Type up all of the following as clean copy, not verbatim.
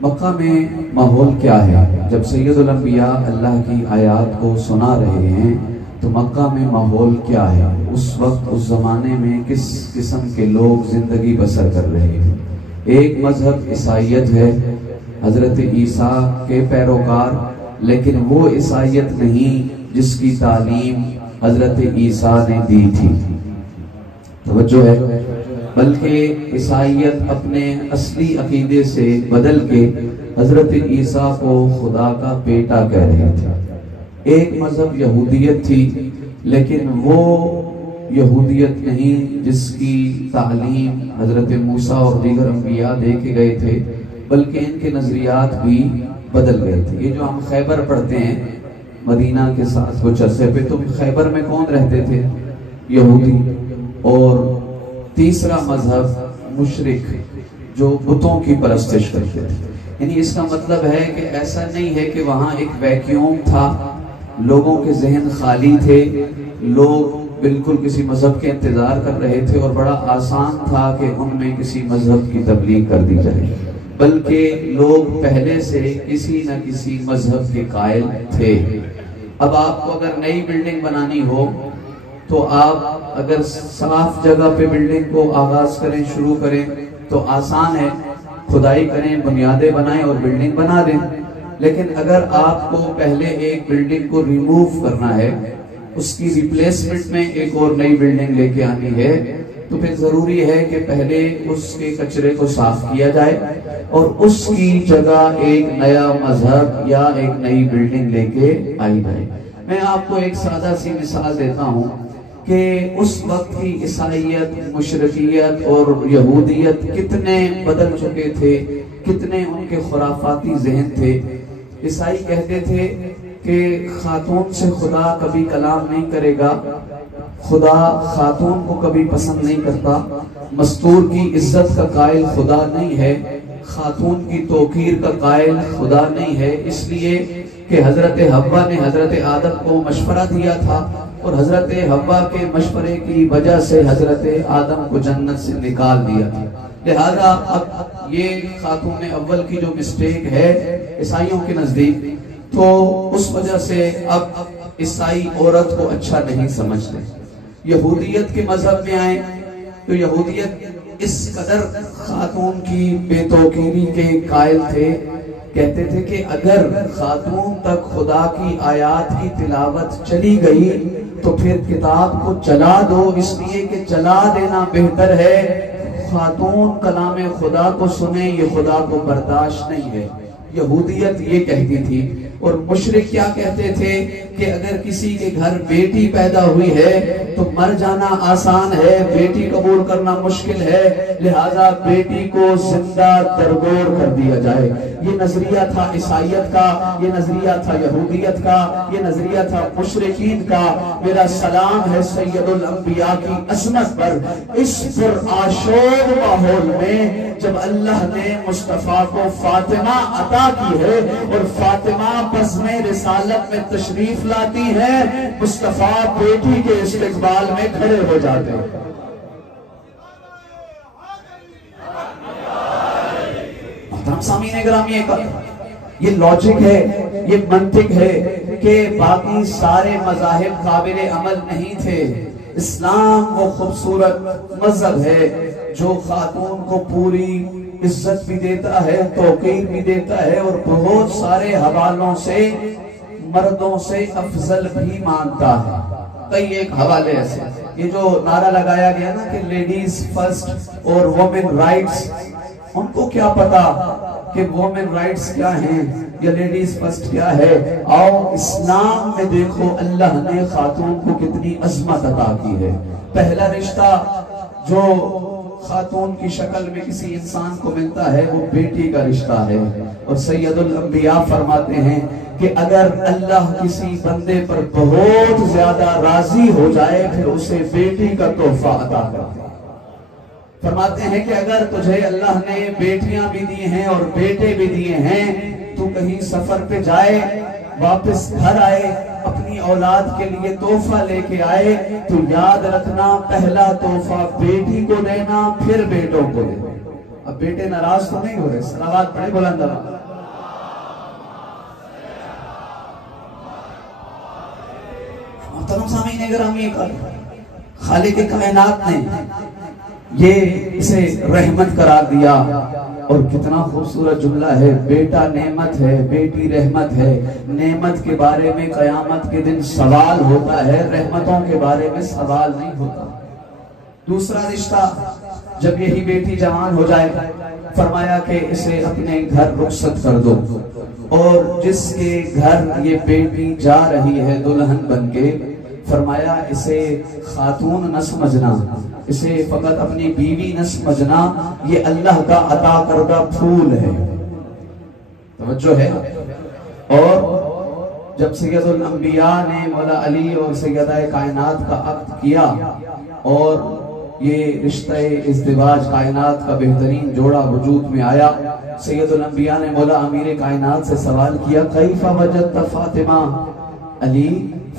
مکہ میں ماحول کیا ہے؟ جب سید الانبیاء اللہ کی آیات کو سنا رہے ہیں تو مکہ میں ماحول کیا ہے؟ اس وقت اس زمانے میں کس قسم کے لوگ زندگی بسر کر رہے ہیں؟ ایک مذہب عیسائیت ہے، حضرت عیسیٰ کے پیروکار، لیکن وہ عیسائیت نہیں جس کی تعلیم حضرت عیسیٰ نے دی تھی، توجہ ہے، بلکہ عیسائیت اپنے اصلی عقیدے سے بدل کے حضرت عیسیٰ کو خدا کا بیٹا کہہ رہے تھے۔ ایک مذہب یہودیت تھی، لیکن وہ یہودیت نہیں جس کی تعلیم حضرت موسیٰ اور دیگر انبیاء دے کے گئے تھے، بلکہ ان کے نظریات بھی بدل گئے تھے۔ یہ جو ہم خیبر پڑھتے ہیں مدینہ کے ساتھ کچھ عرصے پہ، تو خیبر میں کون رہتے تھے؟ یہودی۔ اور تیسرا مذہب مشرک، جو بتوں کی پرستش کرتے تھے۔ یعنی اس کا مطلب ہے کہ ایسا نہیں ہے کہ وہاں ایک ویکیوم تھا، لوگوں کے ذہن خالی تھے، لوگ بالکل کسی مذہب کے انتظار کر رہے تھے اور بڑا آسان تھا کہ ان میں کسی مذہب کی تبلیغ کر دی جائے، بلکہ لوگ پہلے سے کسی نہ کسی مذہب کے قائل تھے۔ اب آپ کو اگر نئی بلڈنگ بنانی ہو تو آپ اگر صاف جگہ پہ بلڈنگ کو آغاز کریں، شروع کریں تو آسان ہے، کھدائی کریں، بنیادیں بنائیں اور بلڈنگ بنا دیں۔ لیکن اگر آپ کو پہلے ایک بلڈنگ کو ریموو کرنا ہے، اس کی ریپلیسمنٹ میں ایک اور نئی بلڈنگ لے کے آنی ہے، تو پھر ضروری ہے کہ پہلے اس کے کچرے کو صاف کیا جائے اور اس کی جگہ ایک نیا مذہب یا ایک نئی بلڈنگ لے کے آئی جائے۔ میں آپ کو ایک سادہ سی مثال دیتا ہوں کہ اس وقت کی عیسائیت، مشرکیت اور یہودیت کتنے بدل چکے تھے، کتنے ان کے خرافاتی ذہن تھے۔ عیسائی کہتے تھے کہ خاتون سے خدا کبھی کلام نہیں کرے گا، خدا خاتون کو کبھی پسند نہیں کرتا، مستور کی عزت کا قائل خدا نہیں ہے، خاتون کی توقیر کا قائل خدا نہیں ہے، اس لیے کہ حضرت حوا نے حضرت آدم کو مشورہ دیا تھا اور حضرت حوا کے مشورے کی وجہ سے حضرت آدم کو جنت سے نکال دیا تھا۔ لہذا اب یہ خاتون اول کی جو مسٹیک ہے عیسائیوں کے نزدیک، تو اس وجہ سے اب عیسائی عورت کو اچھا نہیں سمجھتے۔ یہودیت کے مذہب میں آئے تو یہودیت اس قدر خاتون کی بے توقیری کے قائل تھے، کہتے تھے کہ اگر خاتون تک خدا کی آیات کی تلاوت چلی گئی تو پھر کتاب کو چلا دو، اس لیے کہ چلا دینا بہتر ہے، خاتون کلام خدا کو سنے یہ خدا کو برداشت نہیں ہے۔ یہودیت یہ کہتی تھی۔ اور مشرک کیا کہتے تھے کہ اگر کسی کے گھر بیٹی پیدا ہوئی ہے تو مر جانا آسان ہے، بیٹی قبول کرنا مشکل ہے، لہذا بیٹی کو زندہ درگور کر دیا جائے۔ یہ نظریہ تھا عیسائیت کا، یہ نظریہ تھا یہودیت کا، یہ نظریہ تھا مشرکین کا۔ میرا سلام ہے سید الانبیاء کی عظمت پر۔ اس پرآشوب ماحول میں جب اللہ نے مصطفیٰ کو فاطمہ عطا کی ہے اور فاطمہ بزم رسالت میں تشریف لاتی ہے، مصطفیٰ بیٹی کے استقبال میں کھڑے ہو جاتے ہیں۔ محترم سامعین گرامی، یہ لاجک ہے، یہ منطق ہے کہ باقی سارے مذاہب قابل عمل نہیں تھے۔ اسلام وہ خوبصورت مذہب ہے جو خاتون کو پوری عزت بھی دیتا ہے، توقیر بھی دیتا ہے اور بہت سارے حوالوں سے مردوں سے افضل بھی مانتا ہے۔ کئی ایک حوالے ایسے، یہ جو نعرہ لگایا گیا نا کہ لیڈیز فرسٹ اور وومن رائٹس، ان کو کیا پتا کہ وومن رائٹس کیا ہیں یا لیڈیز فرسٹ کیا ہے؟ آؤ اسلام میں دیکھو اللہ نے خاتون کو کتنی عظمت عطا کی ہے۔ پہلا رشتہ جو خاتون کی شکل میں کسی انسان کو ملتا ہے وہ بیٹی کا رشتہ ہے، اور سید الانبیاء فرماتے ہیں کہ اگر اللہ کسی بندے پر بہت زیادہ راضی ہو جائے پھر اسے بیٹی کا تحفہ عطا کرتے ہیں۔ فرماتے ہیں کہ اگر تجھے اللہ نے بیٹیاں بھی دی ہیں اور بیٹے بھی دیے ہیں، تو کہیں سفر پہ جائے، واپس گھر آئے، اپنی اولاد کے لیے تحفہ لے کے آئے، تو یاد رکھنا پہلا تحفہ بیٹی کو دینا، پھر بیٹوں کو دینا۔ اب بیٹے ناراض تو نہیں ہو رہے؟ صلوات پڑھیں بلند آواز۔ محترم سامعین گرامی، خالق کائنات نے یہ اسے رحمت قرار دیا، اور کتنا خوبصورت جملہ ہے، بیٹا نعمت ہے، بیٹی رحمت ہے۔ نعمت کے بارے میں قیامت کے دن سوال ہوتا ہے، رحمتوں کے بارے میں سوال نہیں ہوتا۔ دوسرا رشتہ، جب یہی بیٹی جوان ہو جائے، فرمایا کہ اسے اپنے گھر رخصت کر دو، اور جس کے گھر یہ بیٹی جا رہی ہے دلہن بن کے، فرمایا اسے خاتون نہ سمجھنا، اسے فقط اپنی بیوی نہ سمجھنا، یہ اللہ کا عطا کردہ پھول ہے۔ توجہ ہے؟ اور جب سید الانبیاء نے مولا علی اور سیدہ کائنات کا عقد کیا، اور یہ رشتہ ازدواج کائنات کا بہترین جوڑا وجود میں آیا، سید الانبیاء نے مولا امیر کائنات سے سوال کیا، کیف وجدت فاطمہ؟ علی،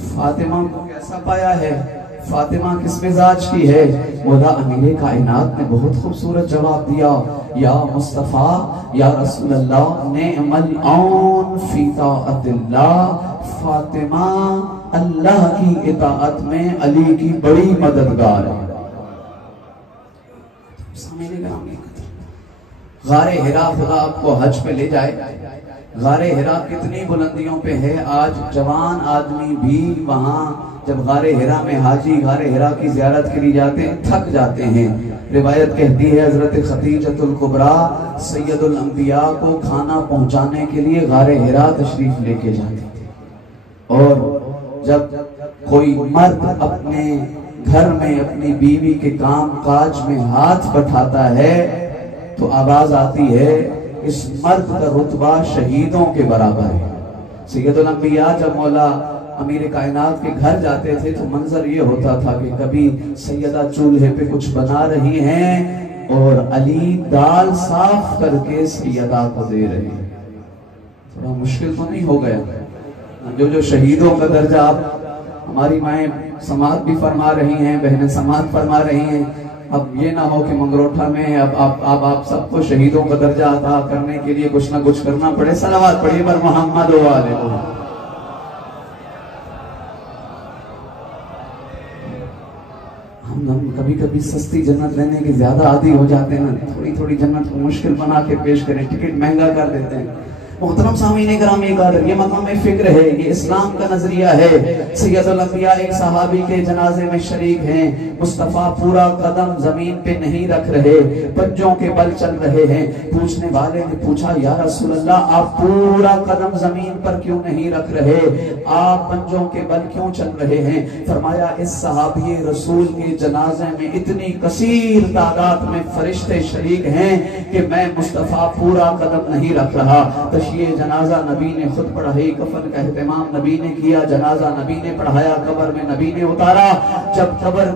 فاطمہ کو کیسا پایا ہے؟ فاطمہ کس مزاج کی ہے؟ مولا امیر کائنات نے بہت خوبصورت جواب دیا، یا مصطفیٰ، یا رسول اللہ، نعم العون فی طاعت اللہ، فاطمہ اللہ کی اطاعت میں علی کی بڑی مددگار ہے۔ غار حرا، خدا آپ کو حج پہ لے جائے، غار حرا کتنی بلندیوں پہ ہے، آج جوان آدمی بھی وہاں جب غار حرا میں حاجی غار حرا کی زیارت کے لیے جاتے ہیں تھک جاتے ہیں۔ روایت کہتی ہے حضرت خدیجۃ الکبریٰ سید الانبیاء کو کھانا پہنچانے کے لیے غار حرا تشریف لے کے جاتے تھے، اور جب کوئی مرد اپنے گھر میں اپنی بیوی کے کام کاج میں ہاتھ بٹھاتا ہے تو آواز آتی ہے، اس مرد کا رتبہ شہیدوں کے برابر ہے۔ سید الانبیاء جب مولا امیر کائنات کے گھر جاتے تھے تو منظر یہ ہوتا تھا کہ کبھی سیدہ چولہے پہ کچھ بنا رہی ہیں اور علی دال صاف کر کے سیدہ کو دے رہے ہیں۔ تھوڑا مشکل تو نہیں ہو گیا؟ جو شہیدوں کا درجہ آپ ہماری مائیں سماعت بھی فرما رہی ہیں، بہنیں سماعت فرما رہی ہیں، اب یہ نہ ہو کہ منگروٹھا میں اب آپ سب کو شہیدوں کا درجہ عطا کرنے کے لیے کچھ نہ کچھ کرنا پڑے۔ صلوات پڑھیے بر محمد و آلہ محمد۔ ہم کبھی کبھی سستی جنت لینے کے زیادہ عادی ہو جاتے ہیں، تھوڑی تھوڑی جنت کو مشکل بنا کے پیش کریں، ٹکٹ مہنگا کر دیتے ہیں۔ محترم سامعین گرامی قدر، یہ مقام فکر ہے، یہ اسلام کا نظریہ ہے۔ سید الانبیاء ایک صحابی کے جنازے میں شریک ہیں، مصطفیٰ پورا قدم زمین پہ نہیں رکھ رہے، پنجوں کے بل چل رہے ہیں۔ پوچھنے والے نے پوچھا، یا رسول اللہ، آپ پورا قدم زمین پر کیوں نہیں رکھ رہے، آپ پنجوں کے بل کیوں چل رہے ہیں؟ فرمایا، اس صحابی رسول کے جنازے میں اتنی کثیر تعداد میں فرشتے شریک ہیں کہ میں مصطفیٰ پورا قدم نہیں رکھ رہا۔ یہ جنازہ نبی نے خود پڑھائی، کفن کا اہتمام نبی نے کیا، جنازہ نبی نے پڑھایا، قبر میں نبی نے اتارا۔ جب قبر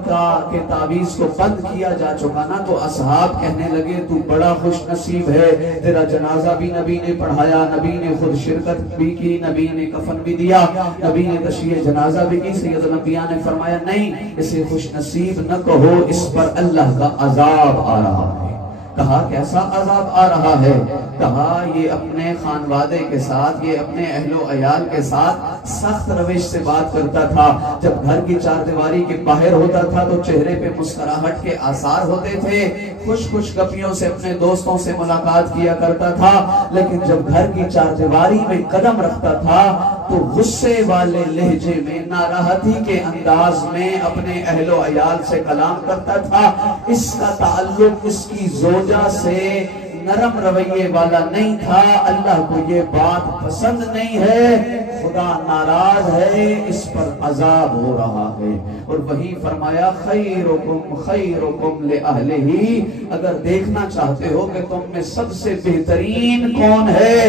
کے تعویذ کو بند کیا جا چکا نا تو اصحاب کہنے لگے، تو بڑا خوش نصیب ہے، تیرا جنازہ بھی نبی نے پڑھایا، نبی نے خود شرکت بھی کی، نبی نے کفن بھی دیا، نبی نے تشییع جنازہ بھی کی۔ سید الانبیاء نے فرمایا، نہیں، اسے خوش نصیب نہ کہو، اس پر اللہ کا عذاب آ رہا ہے۔ کہا، کیسا عذاب آ رہا ہے؟ کہا، یہ اپنے خانوادے کے ساتھ، یہ اپنے اہل و عیال کے ساتھ سخت روش سے بات کرتا تھا۔ جب گھر کی چار دیواری کے باہر ہوتا تھا تو چہرے پہ مسکراہٹ کے آثار ہوتے تھے، خوش گپیوں سے اپنے دوستوں سے ملاقات کیا کرتا تھا، لیکن جب گھر کی چار دیواری میں قدم رکھتا تھا تو غصے والے لہجے میں، ناراحتی کے انداز میں اپنے اہل و عیال سے کلام کرتا تھا۔ اس کا تعلق اس کی زوجہ سے نرم رویے والا نہیں تھا، اللہ کو یہ بات پسند نہیں ہے، خدا ناراض ہے، اس پر عذاب ہو رہا ہے۔ اور وہی فرمایا، خیرکم خیرکم لأہلہ، اگر دیکھنا چاہتے ہو کہ تم میں سب سے بہترین کون ہے،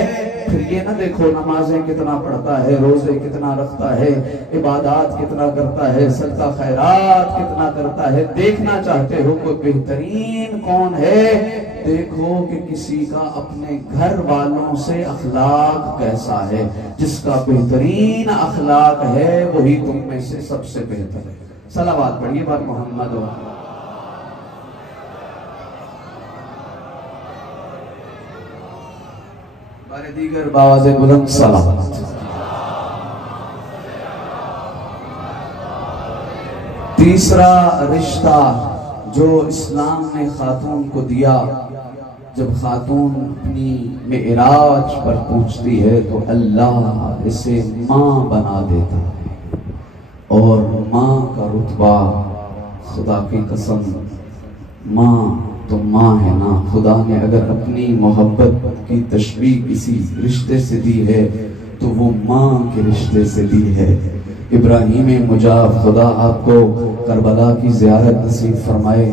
پھر یہ نہ دیکھو نمازیں کتنا پڑھتا ہے، روزے کتنا رکھتا ہے، عبادات کتنا کرتا ہے، صدقہ خیرات کتنا کرتا ہے، دیکھنا چاہتے ہو کوئی بہترین کون ہے، دیکھو کہ کسی کا اپنے گھر والوں سے اخلاق کیسا ہے، جس کا بہترین اخلاق ہے وہی تم میں سے سب سے بہتر ہے۔ صلوات پڑھیے بر محمد و بار دیگر باواز بلند صلوات۔ تیسرا رشتہ جو اسلام نے خاتون کو دیا، جب خاتون اپنی معراج پر پہنچتی ہے تو اللہ اسے ماں بنا دیتا ہے، اور ماں کا رتبہ خدا کی قسم، ماں تو ماں ہے نا۔ خدا نے اگر اپنی محبت کی تشبیہ کسی رشتے سے دی ہے تو وہ ماں کے رشتے سے دی ہے۔ ابراہیم مجاب، خدا آپ کو کربلا کی زیارت نصیب فرمائے۔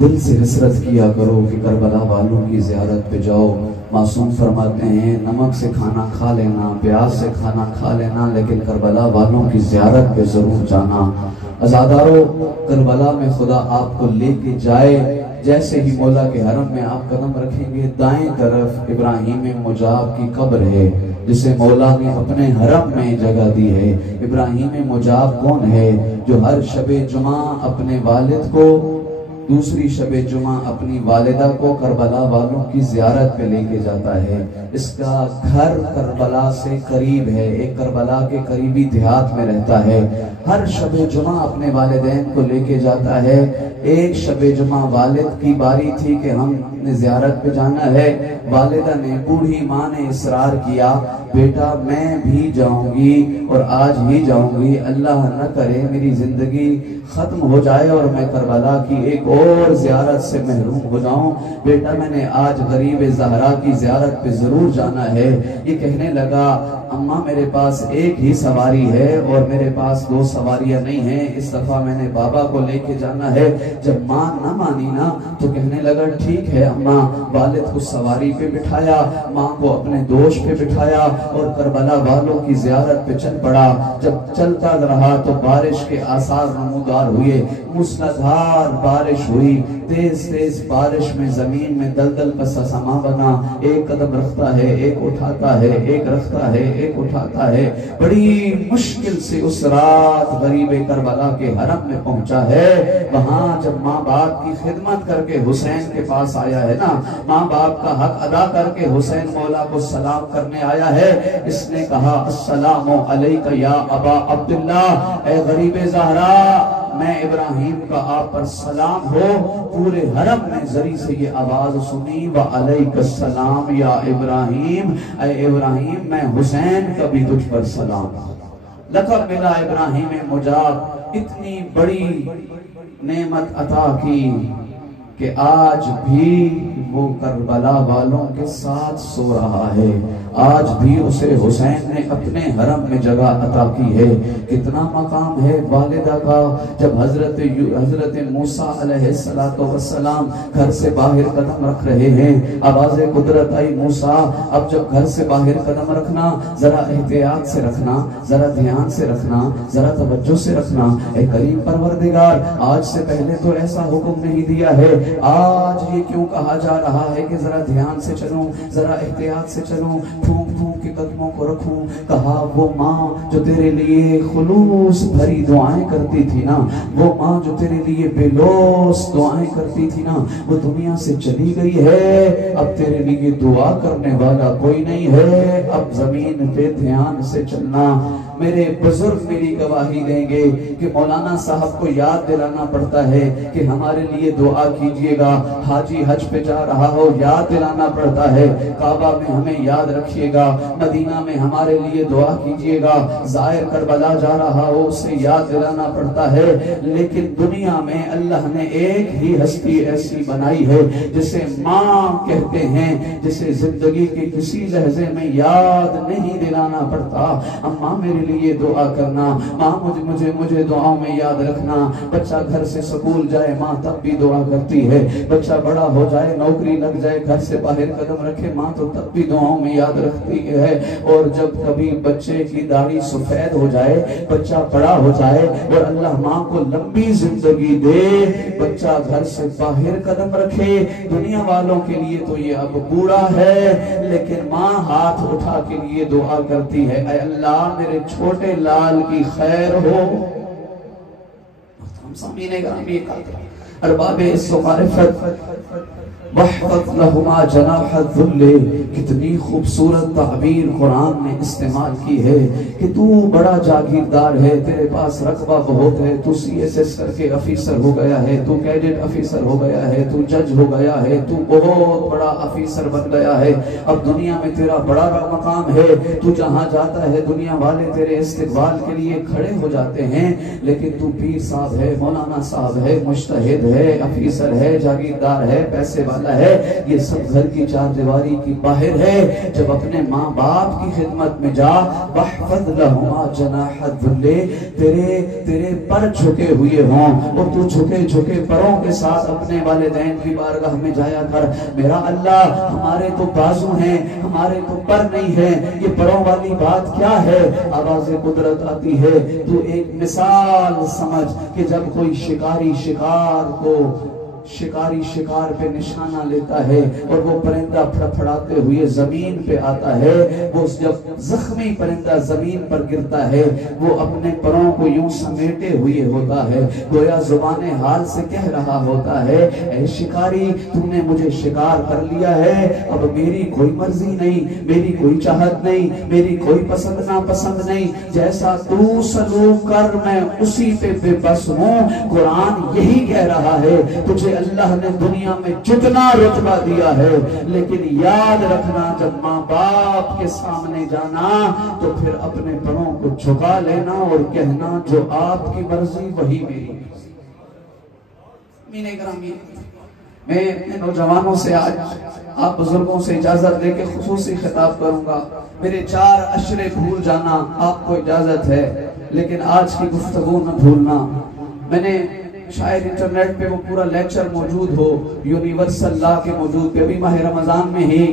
دل سے حسرت کیا کرو کہ کربلا والوں کی زیارت پہ جاؤ۔ معصوم فرماتے ہیں نمک سے کھانا کھا لینا، پیاز سے کھانا کھا لینا، لیکن کربلا والوں کی زیارت پہ ضرور جانا۔ عزادارو، کربلا میں خدا آپ کو لے کے جائے، جیسے ہی مولا کے حرم میں آپ قدم رکھیں گے، دائیں طرف ابراہیم مجاب کی قبر ہے جسے مولا نے اپنے حرم میں جگہ دی ہے۔ ابراہیم مجاب کون ہے؟ جو ہر شب جمعہ اپنے والد کو، دوسری شب جمعہ اپنی والدہ کو کربلا والوں کی زیارت پہ لے کے جاتا ہے۔ اس کا گھر کربلا سے قریب ہے، ایک کربلا کے قریبی دیہات میں رہتا ہے۔ ہر شب جمعہ اپنے والدین کو لے کے جاتا ہے۔ ایک شب جمعہ والد کی باری تھی کہ ہم نے زیارت پہ جانا ہے، والدہ نے، بوڑھی ماں نے اصرار کیا، بیٹا میں بھی جاؤں گی اور آج ہی جاؤں گی، اللہ نہ کرے میری زندگی ختم ہو جائے اور میں کربلا کی ایک اور زیارت سے محروم ہو جاؤں، بیٹا میں نے آج غریب زہرا کی زیارت پہ ضرور جانا ہے۔ یہ کہنے لگا اماں میرے پاس ایک ہی سواری ہے اور میرے پاس دو سواریاں نہیں ہیں، اس دفعہ میں نے بابا کو لے کے جانا ہے۔ جب ماں نہ مانی نا تو کہنے لگا ٹھیک ہے اماں، والد کو سواری پہ بٹھایا، ماں کو اپنے دوش پہ بٹھایا اور کربلا والوں کی زیارت پہ چل پڑا۔ جب چلتا رہا تو بارش کے آثار نمودار ہوئے، موسلادھار بارش ہوئی، تیز تیز بارش میں زمین میں دلدل کا سما بنا، ایک قدم رکھتا ہے، ایک اٹھاتا ہے، ایک رکھتا ہے، ایک اٹھاتا ہے۔ بڑی مشکل سے اس رات غریب کربلا کے حرم میں پہنچا ہے۔ وہاں جب ماں باپ کی خدمت کر کے حسین کے پاس آیا ہے نا، ماں باپ کا حق ادا کر کے حسین مولا کو سلام کرنے آیا ہے، اس نے کہا السلام علیکہ یا ابا عبداللہ، اے غریب زہرا میں ابراہیم کا آپ پر سلام ہو۔ پورے حرم نے زری سے یہ آواز سنی وعلیک السلام یا ابراہیم، اے ابراہیم میں حسین کا بھی تجھ پر سلام۔ لقب ملا ابراہیم مجاب، اتنی بڑی نعمت عطا کی کہ آج بھی وہ کربلا والوں کے ساتھ سو رہا ہے، آج بھی اسے حسین نے اپنے حرم میں جگہ عطا کی ہے۔ کتنا مقام ہے والدہ کا۔ جب حضرت موسیٰ علیہ السلام گھر سے باہر قدم رکھ رہے ہیں، آواز قدرت آئی موسیٰ اب جب گھر سے باہر قدم رکھنا ذرا احتیاط سے رکھنا، ذرا دھیان سے رکھنا، ذرا توجہ سے رکھنا، اے کریم پروردگار آج سے پہلے تو ایسا حکم نہیں دیا ہے، آج یہ کیوں کہا جا رہا ہے کہ ذرا دھیان سے چلوں، ذرا احتیاط سے چلوں، پھونک پھونک کے قدموں کو رکھوں؟ کہا وہ ماں جو تیرے لیے خلوص بھری دعائیں کرتی تھی نا، وہ ماں جو تیرے لیے بے لوث دعائیں کرتی تھی نا، وہ دنیا سے چلی گئی ہے، اب تیرے لیے دعا کرنے والا کوئی نہیں ہے، اب زمین پہ دھیان سے چلنا۔ میرے بزرگ میری گواہی دیں گے کہ مولانا صاحب کو یاد دلانا پڑتا ہے کہ ہمارے لیے دعا کیجئے گا، حاجی حج پہ جا رہا ہو یاد دلانا پڑتا ہے، کعبہ میں ہمیں یاد رکھیے گا، مدینہ میں ہمارے لیے دعا کیجئے گا، زائر کربلا جا رہا ہو اسے یاد دلانا پڑتا ہے، لیکن دنیا میں اللہ نے ایک ہی ہستی ایسی بنائی ہے جسے ماں کہتے ہیں، جسے زندگی کے کسی لحظے میں یاد نہیں دلانا پڑتا۔ اماں میرے لیے دعا کرنا، ماں مجھے دعاؤں میں یاد رکھنا۔ بچہ گھر سے سکول جائے ماں تب بھی دعا کرتی ہے، بچہ بڑا ہو جائے نوکری لگ جائے گھر سے باہر قدم رکھے ماں تو تب بھی دعاؤں میں یاد رکھتی ہے، اور جب کبھی بچے کی داڑھی سفید ہو جائے، بچہ بڑا ہو جائے اور اللہ ماں کو لمبی زندگی دے، بچہ گھر سے باہر قدم رکھے، دنیا والوں کے لیے تو یہ اب بوڑھا ہے لیکن ماں ہاتھ اٹھا کے لیے دعا کرتی ہے، اے اللہ میرے چھوٹے لال کی خیر ہو۔ ہم سامعین گرامی ارباب عزت و معرفت، وَاحْفَظْ لَهُمَا جَنَاحَ الذُّلِّ، کتنی خوبصورت تعبیر قرآن نے استعمال کی ہے کہ تو بڑا جاگیردار ہے، تیرے پاس رقبہ بہت ہے، تو سی ایس ایس کر کے افیسر ہو گیا ہے، تو کیڈٹ افیسر ہو گیا ہے، تو جج ہو گیا ہے، تو بہت بڑا افیسر بن گیا ہے، اب دنیا میں تیرا بڑا مقام ہے، تو جہاں جاتا ہے دنیا والے تیرے استقبال کے لیے کھڑے ہو جاتے ہیں، لیکن تو پیر صاحب ہے، مولانا صاحب ہے، مجتہد ہے، افیسر ہے، جاگیردار ہے، پیسے والا ہے، یہ سب گھر کی چار دیواری کی باہر ہے۔ جب اپنے ماں باپ کی خدمت میں جا، وَاحْفَظْ لَهُمَا جَنَاحَ الذُّلِّ، تیرے پر جھکے ہوئے ہوں اور تو جھکے جھکے پروں کے ساتھ اپنے والدین کی بارگاہ میں جایا کر۔ میرا اللہ، ہمارے تو بازو ہیں، ہمارے تو پر نہیں ہیں، یہ پروں والی بات کیا ہے؟ آواز قدرت آتی ہے، تو ایک مثال سمجھ کہ جب کوئی شکاری شکار پہ نشانہ لیتا ہے اور وہ پرندہ پھڑپھڑاتے ہوئے زمین پہ آتا ہے، وہ جب زخمی پرندہ زمین پر گرتا ہے وہ اپنے پروں کو یوں سمیٹے ہوئے ہوتا ہے، گویا زبان حال سے کہہ رہا ہوتا ہے، اے شکاری، تم نے مجھے شکار کر لیا ہے، اب میری کوئی مرضی نہیں، میری کوئی چاہت نہیں، میری کوئی پسند ناپسند نہیں، جیسا تو سلوک کر میں اسی پہ بے بس ہوں۔ قرآن یہی کہہ رہا ہے، تجھے اللہ نے دنیا میں جتنا رتبہ دیا ہے، لیکن یاد رکھنا جب ماں باپ کے سامنے جانا تو پھر اپنے پروں کو جھکا لینا اور کہنا جو آپ کی مرضی وہی میری مرضی۔ میں اپنے نوجوانوں سے آج آپ بزرگوں سے اجازت لے کے خصوصی خطاب کروں گا، میرے 4 اشرے بھول جانا آپ کو اجازت ہے، لیکن آج کی گفتگو نہ بھولنا۔ میں نے شاید انٹرنیٹ پہ وہ پورا لیکچر موجود ہو، یونیورسل لا کے موجود پہ، ابھی ماہ رمضان میں ہی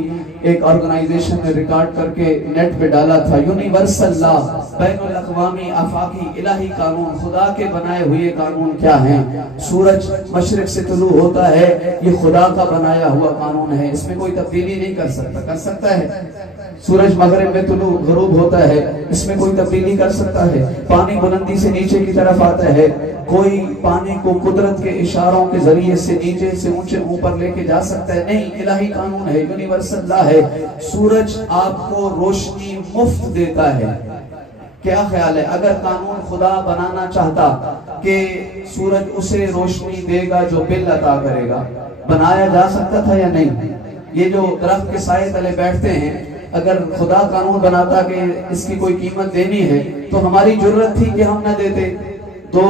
ایک آرگنائزیشن نے ریکارڈ کر کے نیٹ پہ ڈالا تھا، یونیورسل لا، بین الاقوامی آفاقی الہی قانون، خدا کے بنائے ہوئے قانون کیا ہیں؟ سورج مشرق سے طلوع ہوتا ہے، یہ خدا کا بنایا ہوا قانون ہے، اس میں کوئی تبدیلی نہیں کر سکتا ہے۔ سورج مغرب میں طلوع غروب ہوتا ہے، اس میں کوئی تبدیلی کر سکتا ہے؟ پانی بلندی سے نیچے کی طرف آتا ہے، کوئی پانی کو قدرت کے اشاروں کے ذریعے سے نیچے سے اونچے اوپر لے کے جا سکتا ہے؟ نہیں، الہی قانون ہے، یونیورسل لا ہے۔ سورج آپ کو روشنی مفت دیتا ہے، کیا خیال ہے اگر قانون خدا بنانا چاہتا کہ سورج اسے روشنی دے گا جو بل عطا کرے گا، بنایا جا سکتا تھا یا نہیں؟ یہ جو درخت کے سائے تلے بیٹھتے ہیں، اگر خدا قانون بناتا کہ اس کی کوئی قیمت دینی ہے تو ہماری جرت تھی کہ ہم نہ دیتے، 2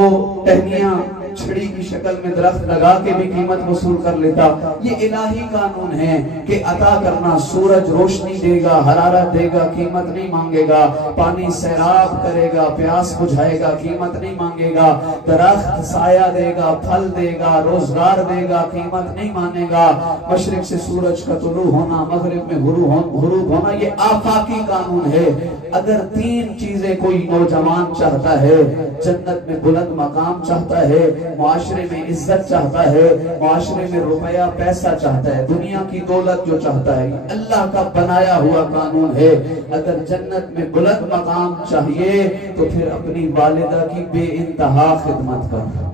ٹہنیاں چھڑی کی شکل میں درخت لگا کے بھی قیمت وصول کر لیتا۔ یہ الہی قانون ہے کہ عطا کرنا، سورج روشنی دے گا، حرارت دے گا، قیمت نہیں مانگے گا، پانی سیراب کرے گا، پیاس بجھائے گا، قیمت نہیں مانگے گا، درخت سایہ دے گا، پھل دے گا، روزگار دے گا، قیمت نہیں مانے گا، مشرق سے سورج کا طلوع ہونا، مغرب میں غروب ہونا، یہ آفاقی قانون ہے۔ اگر 3 چیزیں کوئی نوجوان چاہتا ہے، جنت میں بلند مقام چاہتا ہے، معاشرے میں عزت چاہتا ہے، معاشرے میں روپیہ پیسہ چاہتا ہے، دنیا کی دولت جو چاہتا ہے، اللہ کا بنایا ہوا قانون ہے۔ اگر جنت میں بلند مقام چاہیے تو پھر اپنی والدہ کی بے انتہا خدمت کر۔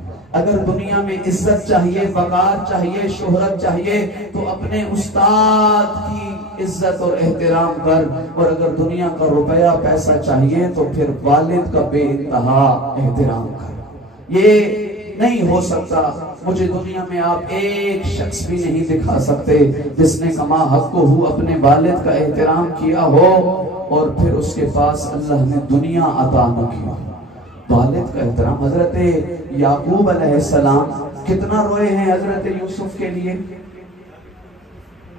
اگر دنیا میں عزت چاہیے، وقار چاہیے، شہرت چاہیے تو اپنے استاد کی عزت اور احترام کر، اور اگر دنیا کا روپیہ پیسہ چاہیے تو پھر والد کا بے انتہا احترام کر۔ یہ نہیں ہو سکتا، مجھے دنیا میں آپ ایک شخص بھی نہیں دکھا سکتے جس نے کما حق ہو اپنے والد کا احترام کیا ہو اور پھر اس کے پاس اللہ نے دنیا عطا نہ کیا۔ والد کا احترام، حضرت یعقوب علیہ السلام کتنا روئے ہیں حضرت یوسف کے لیے؟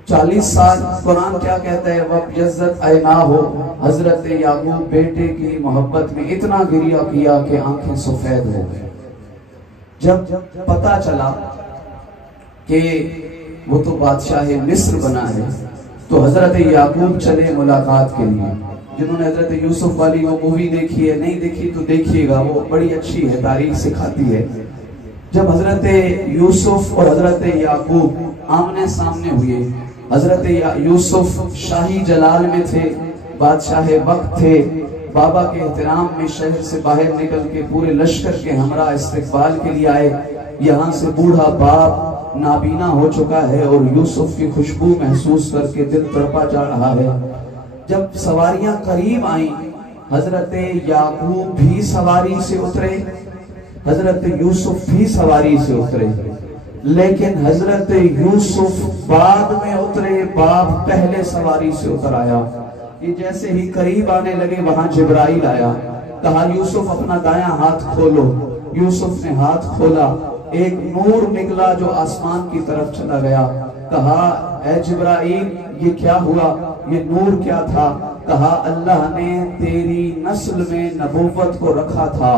40 سال۔ قرآن کیا کہتا ہے؟ وَبْيَضَّتْ عَيْنَاهُ، حضرت یعقوب بیٹے کی محبت میں اتنا گریہ کیا کہ آنکھیں سفید ہو گئی۔ جب پتا چلا کہ وہ تو بادشاہ مصر بنا ہے تو حضرت یعقوب چلے ملاقات کے لیے۔ جنہوں نے حضرت یوسف والی وہ مووی دیکھی ہے، نہیں دیکھی تو دیکھیے گا، وہ بڑی اچھی ہے، تاریخ سکھاتی ہے۔ جب حضرت یوسف اور حضرت یعقوب آمنے سامنے ہوئے، حضرت یوسف شاہی جلال میں تھے، بادشاہ وقت تھے، بابا کے احترام میں شہر سے باہر نکل کے پورے لشکر کے ہمراہ استقبال کے لیے آئے۔ یہاں سے بوڑھا باپ نابینا ہو چکا ہے اور یوسف کی خوشبو محسوس کر کے دل تڑپا جا رہا ہے۔ جب سواریاں قریب آئیں، حضرت یعقوب بھی سواری سے اترے، حضرت یوسف بھی سواری سے اترے، لیکن حضرت یوسف بعد میں اترے، باپ پہلے سواری سے اتر آیا۔ یہ جیسے ہی قریب آنے لگے وہاں جبرائیل آیا، کہا یوسف اپنا دایاں ہاتھ کھولو۔ یوسف نے ہاتھ کھولا، ایک نور نکلا جو آسمان کی طرف چلا گیا۔ کہا اے جبرائیل یہ کیا ہوا، یہ نور کیا تھا؟ کہا اللہ نے تیری نسل میں نبوت کو رکھا تھا،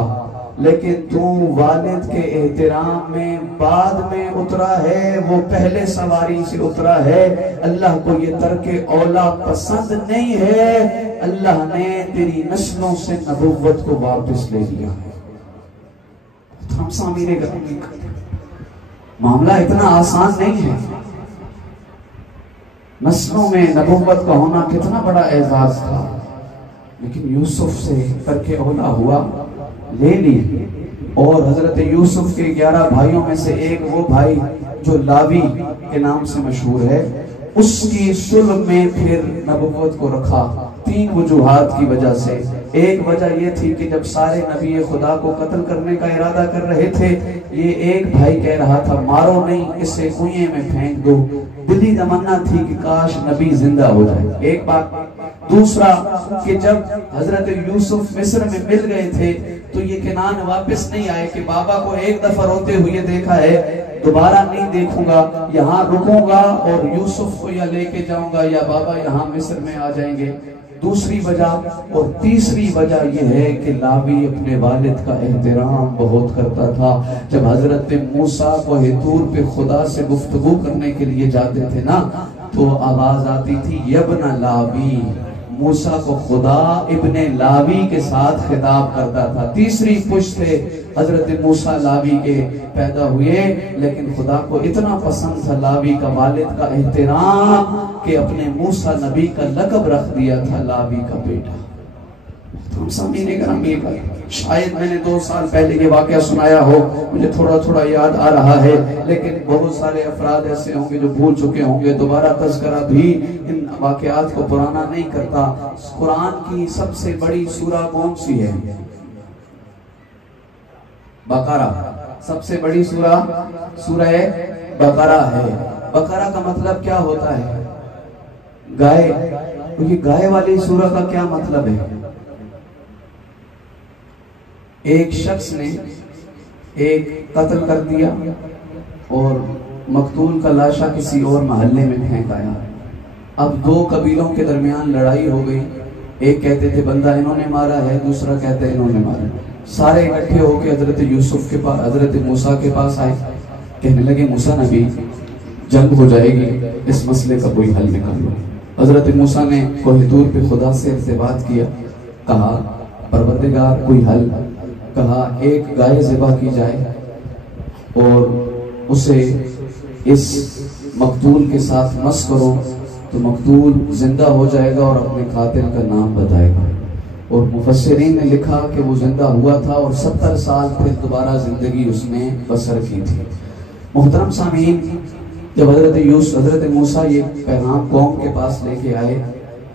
لیکن تو والد کے احترام میں بعد میں اترا ہے، وہ پہلے سواری سے اترا ہے۔ اللہ کو یہ ترک اولا پسند نہیں ہے، اللہ نے تیری نسلوں سے نبوت کو واپس لے لیا ہے۔ ہم سامنے گرامی معاملہ اتنا آسان نہیں ہے۔ نسلوں میں نبوت کا ہونا کتنا بڑا اعزاز تھا، لیکن یوسف سے ترک اولا ہوا، لے لی۔ اور حضرت یوسف کے 11 بھائیوں میں سے ایک وہ بھائی جو لاوی کے نام سے مشہور ہے، اس کی صلب میں پھر نبوت کو رکھا 3 وجوہات کی وجہ سے۔ ایک وجہ یہ تھی کہ جب سارے نبی خدا کو قتل کرنے کا ارادہ کر رہے تھے، یہ ایک بھائی کہہ رہا تھا مارو نہیں، اسے کنویں میں پھینک دو۔ دلی تمنا تھی کہ کاش نبی زندہ ہو جائے، ایک بات۔ دوسرا کہ جب حضرت یوسف مصر میں مل گئے تھے تو یہ کنعان واپس نہیں آئے کہ بابا کو ایک دفعہ روتے ہوئے دیکھا ہے، دوبارہ نہیں دیکھوں گا، یہاں رکوں گا اور یوسف کو یا لے کے جاؤں گا یا بابا یہاں مصر میں آ جائیں گے۔ دوسری وجہ اور تیسری وجہ یہ ہے کہ لاوی اپنے والد کا احترام بہت کرتا تھا۔ جب حضرت موسیٰ کو طور پہ خدا سے گفتگو کرنے کے لیے جاتے تھے نا، تو آواز آتی تھی یبن لاوی، موسیٰ کو خدا ابن لاوی کے ساتھ خطاب کرتا تھا۔ تیسری پشت سے حضرت موسیٰ لاوی کے پیدا ہوئے، لیکن خدا کو اتنا پسند تھا لاوی کا والد کا احترام کہ اپنے موسیٰ نبی کا لقب رکھ دیا تھا لاوی کا بیٹا۔ ہم سامنے گرامی کا شاید میں نے 2 سال پہلے یہ واقعہ سنایا ہو، مجھے تھوڑا تھوڑا یاد آ رہا ہے، لیکن بہت سارے افراد ایسے ہوں گے جو بھول چکے ہوں گے۔ دوبارہ تذکرہ بھی ان واقعات کو پرانا نہیں کرتا۔ قرآن کی سب سے بڑی سورہ کون سی ہے؟ بقرہ۔ سب سے بڑی سورہ سورہ بقرہ ہے۔ بقرہ کا مطلب کیا ہوتا ہے؟ گائے۔ یہ گائے والی سورہ کا کیا مطلب ہے؟ ایک شخص نے ایک قتل کر دیا اور مقتول کا لاشا کسی اور محلے میں پھینک آیا۔ اب 2 قبیلوں کے درمیان لڑائی ہو گئی، ایک کہتے تھے بندہ انہوں نے مارا ہے، دوسرا کہتے ہیں انہوں نے مارا۔ سارے اکٹھے ہو کے حضرت یوسف کے پاس، حضرت موسیٰ کے پاس آئے، کہنے لگے موسیٰ نبی جنگ ہو جائے گی، اس مسئلے کا کوئی حل نکال لو۔ حضرت موسیٰ نے کوہ طور پہ خدا سے ارتباط کیا، کہا پروردگار کوئی حل؟ کہا ایک گائے ذبح کی جائے اور اسے اس مقتول کے ساتھ مس کرو تو مقتول زندہ ہو جائے گا اور اپنے قاتل کا نام بتائے گا۔ اور مفسرین نے لکھا کہ وہ زندہ ہوا تھا اور 70 سال پھر دوبارہ زندگی اس نے بسر کی تھی۔ محترم سامعین، جب حضرت موسیٰ یہ پیغام قوم کے پاس لے کے آئے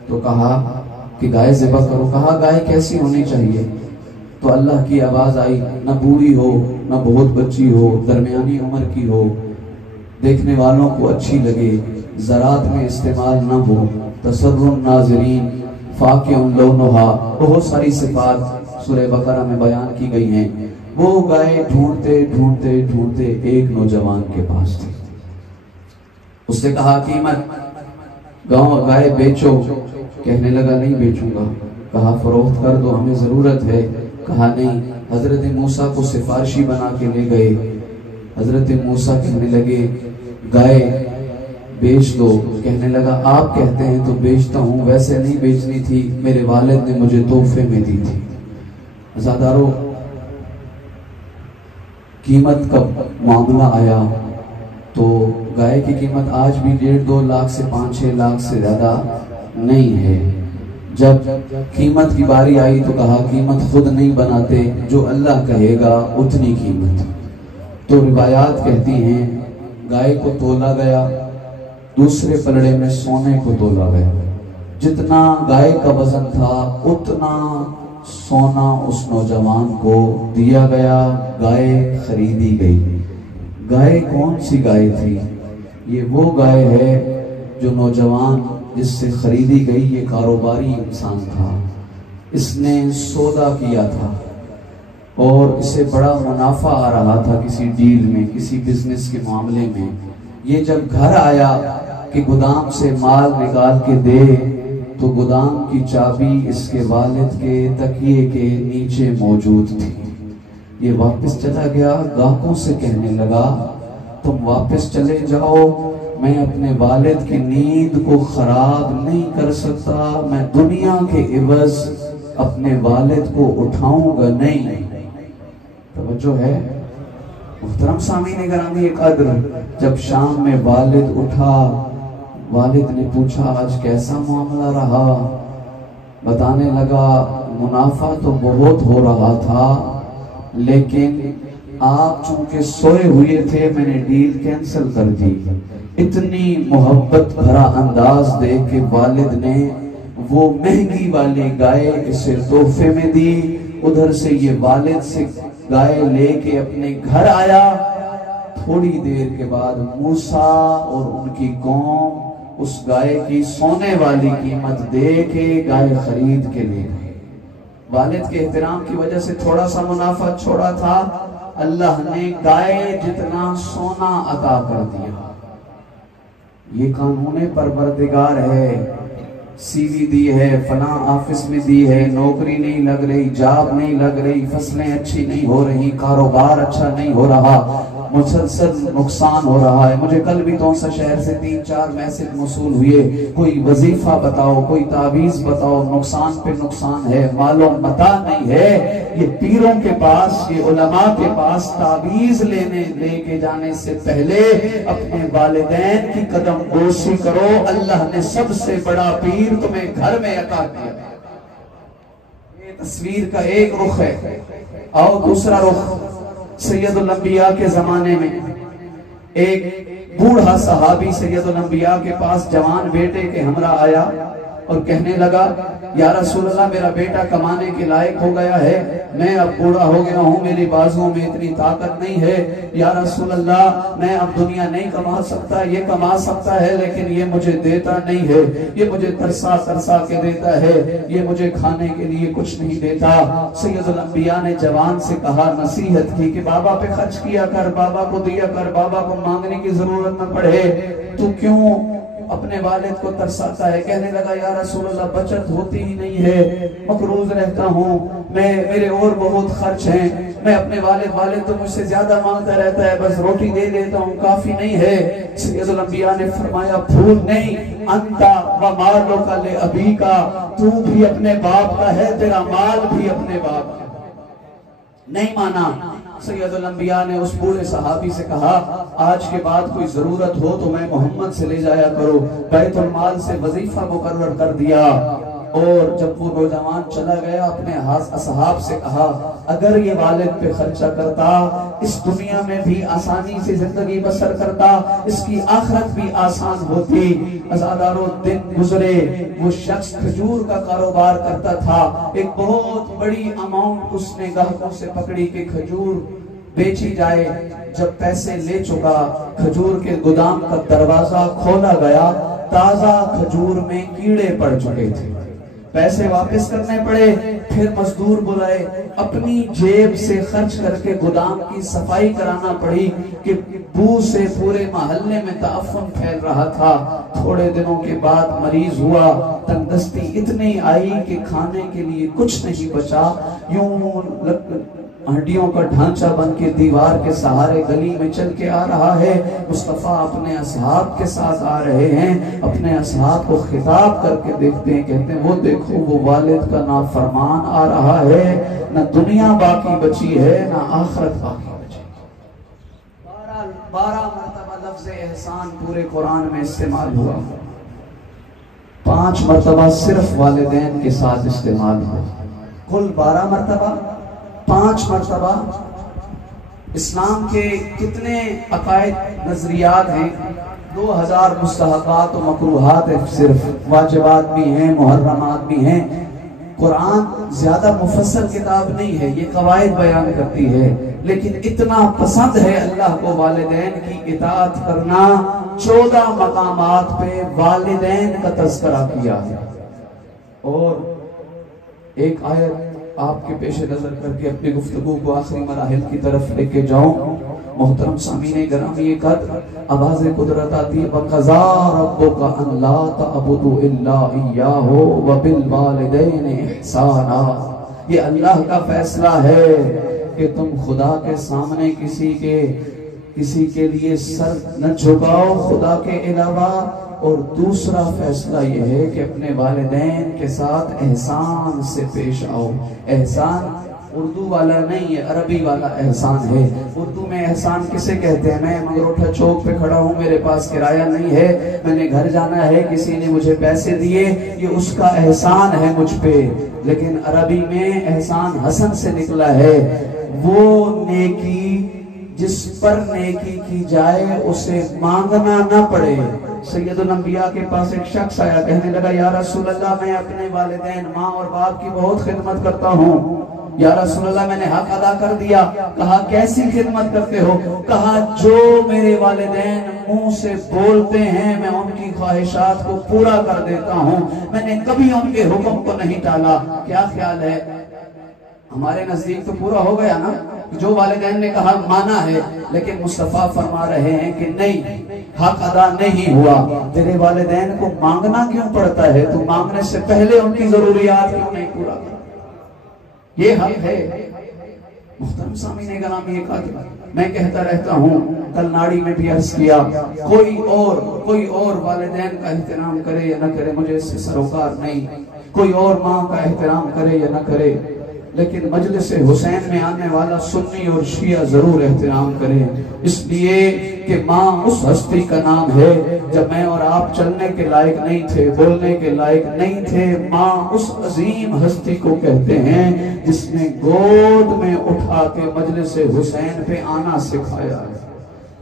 تو کہا کہ گائے ذبح کرو۔ کہا گائے کیسی ہونی چاہیے؟ تو اللہ کی آواز آئی، نہ بوڑھی ہو نہ بہت بچی ہو، درمیانی عمر کی ہو، دیکھنے والوں کو اچھی لگے، زراعت میں استعمال نہ ہو، تسر الناظرین، فاقع لونہا، بہت ساری صفات سورہ بقرہ میں بیان کی گئی ہیں۔ وہ گائے ڈھونڈتے ڈھونڈتے ڈھونڈتے ایک نوجوان کے پاس تھی۔ اس سے کہا قیمت گائے بیچو، کہنے لگا نہیں بیچوں گا۔ کہا فروخت کر دو، ہمیں ضرورت ہے۔ کہا نہیں۔ حضرت موسیٰ کو سفارشی بنا کے لے گئے۔ حضرت موسیٰ کہنے لگے گائے بیچ دو، کہنے لگا آپ کہتے ہیں تو بیچتا ہوں، ویسے نہیں بیچنی تھی، میرے والد نے مجھے تحفے میں دی تھی۔ عزادارو، قیمت کا معاملہ آیا تو گائے کی قیمت آج بھی 1.5-2 لاکھ سے 5-6 لاکھ سے زیادہ نہیں ہے۔ جب قیمت کی باری آئی تو کہا قیمت خود نہیں بناتے، جو اللہ کہے گا اتنی قیمت۔ تو روایات کہتی ہیں گائے کو تولا گیا، دوسرے پلڑے میں سونے کو تولا گیا۔ جتنا گائے کا وزن تھا اتنا سونا اس نوجوان کو دیا گیا، گائے خریدی گئی۔ گائے کون سی گائے تھی؟ یہ وہ گائے ہے جو نوجوان جس سے خریدی گئی یہ کاروباری انسان تھا، اس نے سودا کیا تھا اور اسے بڑا منافع آ رہا تھا کسی ڈیل میں، کسی بزنس کے معاملے میں۔ یہ جب گھر آیا کہ گودام سے مال نکال کے دے تو گودام کی چابی اس کے والد کے تکیے کے نیچے موجود تھی۔ یہ واپس چلا گیا، گاہکوں سے کہنے لگا تم واپس چلے جاؤ، میں اپنے والد کی نیند کو خراب نہیں کر سکتا، میں دنیا کے عوض اپنے والد کو اٹھاؤں گا نہیں۔ توجہ ہے محترم سامعین گرامی قدر، جب شام میں والد اٹھا، والد نے پوچھا آج کیسا معاملہ رہا؟ بتانے لگا منافع تو بہت ہو رہا تھا لیکن آپ چونکہ سوئے ہوئے تھے میں نے ڈیل کینسل کر دی۔ اتنی محبت بھرا انداز دیکھ کے والد نے وہ مہنگی والی گائے اسے تحفے میں دی۔ ادھر سے یہ والد سے گائے لے کے اپنے گھر آیا۔ تھوڑی دیر کے بعد موسیٰ اور ان کی قوم اس گائے کی سونے والی قیمت دے کے گائے خرید کے لے گئے۔ والد کے احترام کی وجہ سے تھوڑا سا منافع چھوڑا تھا، اللہ نے گائے جتنا سونا عطا کر دیا۔ یہ قانون پروردگار ہے۔ سی وی دی ہے، فلاں آفس میں دی ہے، نوکری نہیں لگ رہی، جاب نہیں لگ رہی، فصلیں اچھی نہیں ہو رہی، کاروبار اچھا نہیں ہو رہا، مسلسل نقصان ہو رہا ہے۔ مجھے کل بھی تونسا شہر سے 3-4 میسج موصول ہوئے، کوئی وظیفہ بتاؤ، کوئی تعویذ بتاؤ، نقصان پہ نقصان ہے، مال و متاع نہیں ہے۔ یہ پیروں کے پاس، یہ علماء کے پاس تعویذ لے کے جانے سے پہلے اپنے والدین کی قدم بوسی کرو۔ اللہ نے سب سے بڑا پیر تمہیں گھر میں عطا کیا۔ یہ تصویر کا ایک رخ ہے۔ اور دوسرا رخ، سید الانبیاء کے زمانے میں ایک بوڑھا صحابی سید الانبیاء کے پاس جوان بیٹے کے ہمراہ آیا اور کہنے لگا یا رسول اللہ میرا بیٹا کمانے کے لائق ہو گیا ہے، میں اب بوڑھا ہو گیا ہوں، میری بازوں میں اتنی طاقت نہیں ہے، یا رسول اللہ میں اب دنیا نہیں کما سکتا، یہ کما سکتا ہے لیکن یہ مجھے دیتا نہیں ہے، یہ مجھے ترسا ترسا کے دیتا ہے، یہ مجھے کھانے کے لیے کچھ نہیں دیتا۔ سید الانبیاء نے جوان سے کہا، نصیحت کی کہ بابا پہ خرچ کیا کر، بابا کو دیا کر، بابا کو مانگنے کی ضرورت نہ پڑے، تو کیوں اپنے والد کو ترساتا ہے؟ کہنے لگا یا رسول اللہ بچت ہوتی ہی نہیں ہے، مقروض رہتا ہوں، میرے اور بہت خرچ ہیں، میں اپنے والد تو مجھ سے زیادہ مانگتا رہتا ہے، بس روٹی دے دیتا ہوں، کافی نہیں ہے۔ سید الانبیاء نے فرمایا بھول نہیں، انتا و مالک لابیک، تو بھی اپنے باپ کا ہے، تیرا مال بھی اپنے باپ کا۔ نہیں مانا۔ سید الانبیاء نے اس بوڑھے صحابی سے کہا آج کے بعد کوئی ضرورت ہو تو میں محمد سے لے جایا کرو۔ بیت المال سے وظیفہ مقرر کر دیا، اور جب وہ نوجوان چلا گیا اپنے اصحاب سے کہا اگر یہ والد پہ خرچہ کرتا اس دنیا میں بھی آسانی سے زندگی بسر کرتا، اس کی آخرت بھی آسان ہوتی۔ ازاداروں دن گزرے، وہ شخص کھجور کا کاروبار کرتا تھا، ایک بہت بڑی اماؤنٹ اس نے گاہکوں سے پکڑی کہ کھجور بیچی جائے۔ جب پیسے لے چکا، کھجور کے گودام کا دروازہ کھولا گیا، تازہ کھجور میں کیڑے پڑ چکے تھے، پیسے واپس کرنے پڑے، پھر مزدور بلائے، اپنی جیب سے خرچ کر کے گودام کی صفائی کرانا پڑی کہ بو سے پورے محلے میں تعفن پھیل رہا تھا۔ تھوڑے دنوں کے بعد مریض ہوا، تندرستی اتنی آئی کہ کھانے کے لیے کچھ نہیں بچا، یوں ہڈیوں کا ڈھانچہ بن کے دیوار کے سہارے گلی میں چل کے آ رہا ہے۔ مصطفیٰ اپنے اصحاب کے ساتھ آ رہے ہیں، اپنے اصحاب کو خطاب کر کے دیکھتے ہیں، کہتے ہیں وہ دیکھو وہ والد کا نافرمان آ رہا ہے، نہ دنیا باقی بچی ہے نہ آخرت باقی بچی۔ 12 مرتبہ لفظ احسان پورے قرآن میں استعمال ہوا، 5 مرتبہ صرف والدین کے ساتھ استعمال ہوا، کل 12 مرتبہ 5 مرتبہ اسلام کے کتنے عقائد نظریات ہیں، 2000 مستحقات و مکروہات ہیں، صرف واجبات بھی ہیں، محرمات بھی ہیں۔ قرآن زیادہ مفصل کتاب نہیں ہے، یہ قواعد بیان کرتی ہے، لیکن اتنا پسند ہے اللہ کو والدین کی اطاعت کرنا، 14 مقامات پہ والدین کا تذکرہ کیا ہے۔ اور ایک آیت آپ کے پیش نظر کر کے اپنی گفتگو کو آخری مراحل کی طرف لے کے جاؤں۔ محترم سامعین گرامی قدر، آواز قدرت آتی ہے، وَقَضَىٰ رَبُّكَ أَن لَا تَعْبُدُوا إِلَّا إِيَّاهُ وَبِالْوَالِدَيْنِ إِحْسَانًا۔ یہ اللہ کا فیصلہ ہے کہ تم خدا کے سامنے کسی کے لیے سر نہ جھکاؤ خدا کے علاوہ، اور دوسرا فیصلہ یہ ہے کہ اپنے والدین کے ساتھ احسان سے پیش آؤ۔ احسان اردو والا نہیں ہے، عربی والا احسان ہے۔ اردو میں احسان کسے کہتے ہیں؟ میں مگروٹھا چوک پہ کھڑا ہوں، میرے پاس کرایہ نہیں ہے، میں نے گھر جانا ہے، کسی نے مجھے پیسے دیے، یہ اس کا احسان ہے مجھ پہ۔ لیکن عربی میں احسان حسن سے نکلا ہے، وہ نیکی جس پر نیکی کی جائے اسے مانگنا نہ پڑے۔ سید الانبیاء کے پاس ایک شخص آیا، کہنے لگا یا رسول اللہ میں اپنے والدین ماں اور باپ کی بہت خدمت کرتا ہوں، یا رسول اللہ میں نے حق ادا کر دیا۔ کہا کیسی خدمت کرتے ہو؟ کہا جو میرے والدین منہ سے بولتے ہیں میں ان کی خواہشات کو پورا کر دیتا ہوں، میں نے کبھی ان کے حکم کو نہیں ٹالا۔ کیا خیال ہے؟ ہمارے نزدیک تو پورا ہو گیا نا، جو والدین نے کہا مانا ہے، لیکن مصطفیٰ فرما رہے ہیں کہ نہیں، حق ادا نہیں ہوا۔ تیرے والدین کو مانگنا کیوں پڑتا ہے؟ تو مانگنے سے پہلے ان کی ضروریات کیوں نہیں پورا کرتا؟ یہ حق ہے۔ محترم سامعین گرامی میں کہتا رہتا ہوں، کل ناڑی میں بھی عرض کیا، کوئی اور والدین کا احترام کرے یا نہ کرے مجھے اس سے سروکار نہیں، کوئی اور ماں کا احترام کرے یا نہ کرے، لیکن مجلس حسین میں آنے والا سنی اور شیعہ ضرور احترام کرے، اس لیے کہ ماں اس ہستی کا نام ہے جب میں اور آپ چلنے کے لائق نہیں تھے، بولنے کے لائق نہیں تھے، ماں اس عظیم ہستی کو کہتے ہیں جس نے گود میں اٹھا کے مجلس حسین پہ آنا سکھایا ہے۔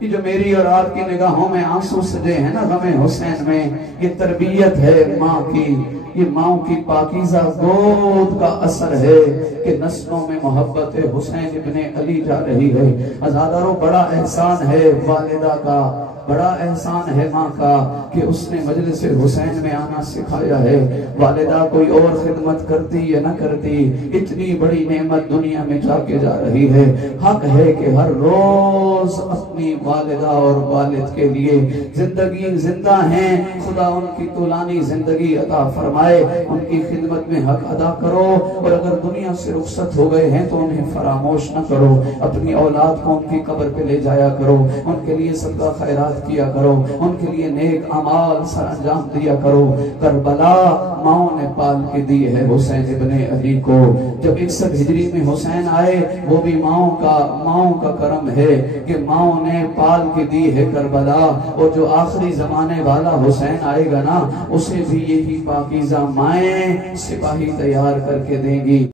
یہ جو میری اور آپ کی نگاہوں میں آنسو سجے ہیں نا غم حسین میں، یہ تربیت ہے ماں کی، یہ ماں کی پاکیزہ گود کا اثر ہے کہ نسلوں میں محبت حسین ابن علی جا رہی ہے۔ عزاداروں، بڑا احسان ہے والدہ کا، بڑا احسان ہے ماں کا کہ اس نے مجلس حسین میں آنا سکھایا ہے۔ والدہ کوئی اور خدمت کرتی یا نہ کرتی، اتنی بڑی نعمت دنیا میں جا کے جا رہی ہے، حق ہے کہ ہر روز اپنی والدہ اور والد کے لیے زندگی زندہ ہیں، خدا ان کی طولانی زندگی عطا فرمائے، ان کی خدمت میں حق ادا کرو، اور اگر دنیا سے رخصت ہو گئے ہیں تو انہیں فراموش نہ کرو، اپنی اولاد کو ان کی قبر پہ لے جایا کرو، ان کے لیے صدقہ خیرات کیا کرو، ان کے لیے نیک اعمال سر انجام دیا کرو۔ کربلا ماں نے پال کے دی ہے حسین ابن علی کو۔ جب 61 ہجری میں حسین آئے، وہ بھی ماں کا کرم ہے کہ ماں نے پال کے دی ہے کربلا، اور جو آخری زمانے والا حسین آئے گا نا، اسے بھی یہی پاکیزہ مائیں سپاہی تیار کر کے دیں گی۔